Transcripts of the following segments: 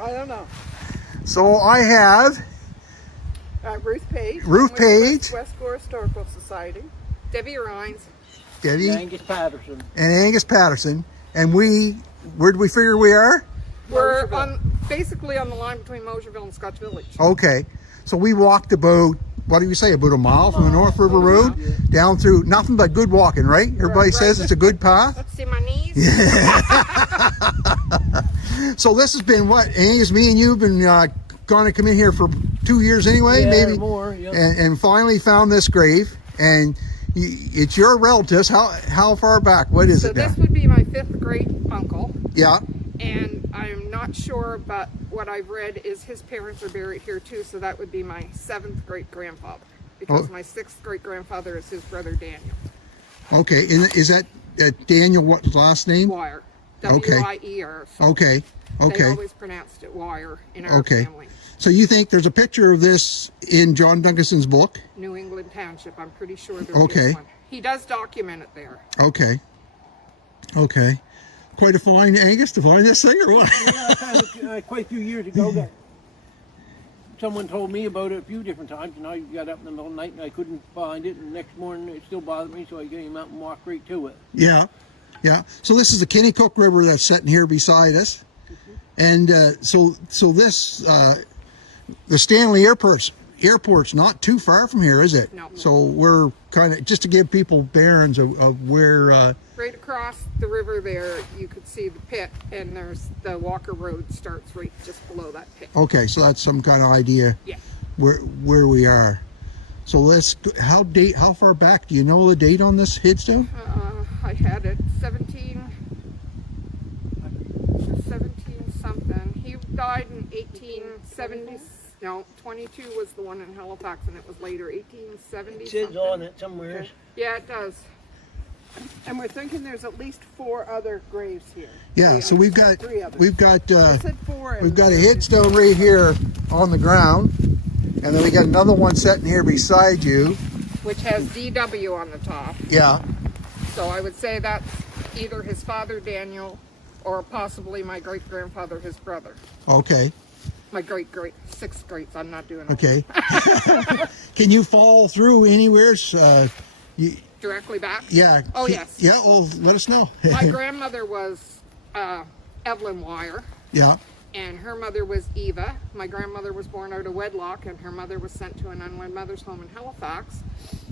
I don't know. So I have Ruth Page. Ruth Page. West Gore Historical Society. Debbie Rhines. Debbie. Angus Patterson. And Angus Patterson. And where do we figure we are? We're basically on the line between Mosherville and Scotch Village. Okay. So we walked about, what do you say, about a mile from the North River Road down through, nothing but good walking, right? Everybody says it's a good path. Let's see my knees. So this has been what, Angus, me and you have been going to come in here for 2 years anyway, maybe more, yeah. and finally found this grave, and it's your relatives. How far back? What is so it now? This would be my 5th great uncle. Yeah. And I'm not sure, but what I've read is his parents are buried here too, so that would be my 7th great grandfather, because my 6th great grandfather is his brother Daniel. Okay, and is that Daniel? What's his last name? Wier. Okay. W-I-E-R. Okay. They always pronounced it Wier in our family. So you think there's a picture of this in John Duncanson's book? New England Township. I'm pretty sure there is one. He does document it there. Okay. Okay. Quite a find, Angus, to find this thing, or what? Yeah, I found it quite a few years ago. Someone told me about it a few different times, and I got up in the middle of the night and I couldn't find it, and the next morning it still bothered me, so I came out and walked right to it. Yeah. Yeah. So this is the Kennetcook River that's sitting here beside us. And so this, the Stanley Airport's not too far from here, is it? No. So we're kind of, just to give people bearings of where... right across the river there, you could see the pit, and there's the Walker Road starts right just below that pit. Okay, so that's some kind of idea where we are. So let's, how far back, do you know the date on this headstone? I had it 17 something. He died in 1870. No, 22 was the one in Halifax, and it was later, 1870. It says on it somewhere. Okay. Yeah, it does. And we're thinking there's at least 4 other graves here. Yeah, so we've got 3 others. we've got I said 4. we've got a headstone right here on the ground, and then we got another one sitting here beside you, which has DW on the top. Yeah. So I would say that's either his father Daniel, or possibly my great grandfather, his brother. Okay. My great 6th greats. I'm not doing it. Okay. Can you fall through anywhere? Directly back? Yeah. Oh, yes. Yeah, well, let us know. My grandmother was Evelyn Wier. Yeah. And her mother was Eva. My grandmother was born out of wedlock, and her mother was sent to an unwed mother's home in Halifax.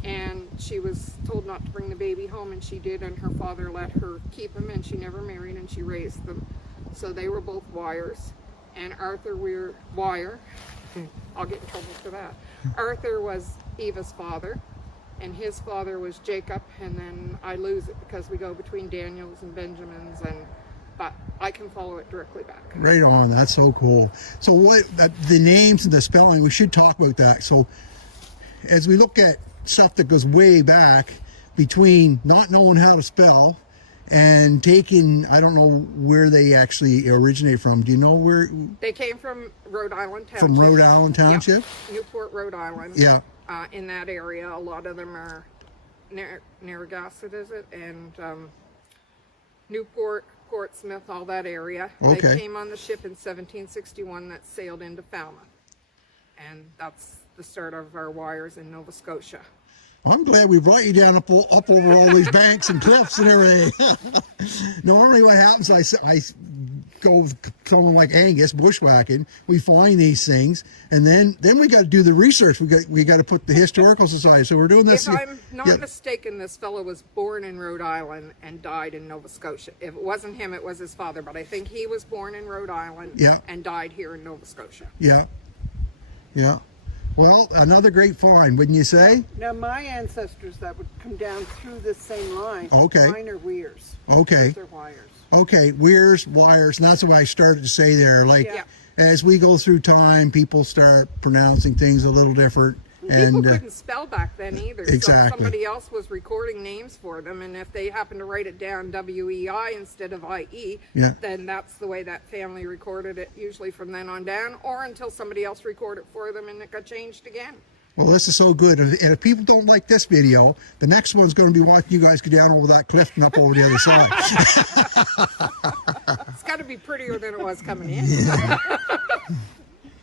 And she was told not to bring the baby home, and she did, and her father let her keep him, and she never married, and she raised them. So they were both Wiers. And Arthur Wier, I'll get in trouble for that. Arthur was Eva's father, and his father was Jacob, and then I lose it because we go between Daniels and Benjamins, but I can follow it directly back. Right on. That's so cool. So the names and the spelling, we should talk about that. So as we look at stuff that goes way back, between not knowing how to spell and taking, I don't know where they actually originate from. Do you know where? They came from Rhode Island Township. From Rhode Island Township? Yep. Newport, Rhode Island. Yeah. In that area, a lot of them are Narragansett, is it? And Newport, Portsmouth, all that area. Okay. They came on the ship in 1761 that sailed into Falmouth. And that's the start of our Wiers in Nova Scotia. I'm glad we brought you down up over all these banks and cliffs and everything. Normally what happens, I go with someone like Angus, bushwhacking, we find these things, and then we got to do the research. We got to put the Historical Society. So we're doing this. If I'm not mistaken, this fellow was born in Rhode Island and died in Nova Scotia. If it wasn't him, it was his father, but I think he was born in Rhode Island and died here in Nova Scotia. Yeah. Yeah. Well, another great find, wouldn't you say? Now, my ancestors that would come down through this same line, mine are Weirs. Okay. They're Wiers. Okay, Weirs, Wiers, and that's what I started to say there. Like, as we go through time, people start pronouncing things a little different. People couldn't spell back then either. Exactly. So somebody else was recording names for them, and if they happened to write it down W-E-I instead of I-E, then that's the way that family recorded it, usually from then on down, or until somebody else recorded it for them and it got changed again. Well, this is so good. And if people don't like this video, the next one's going to be watching you guys go down over that cliff and up over the other side. It's got to be prettier than it was coming in.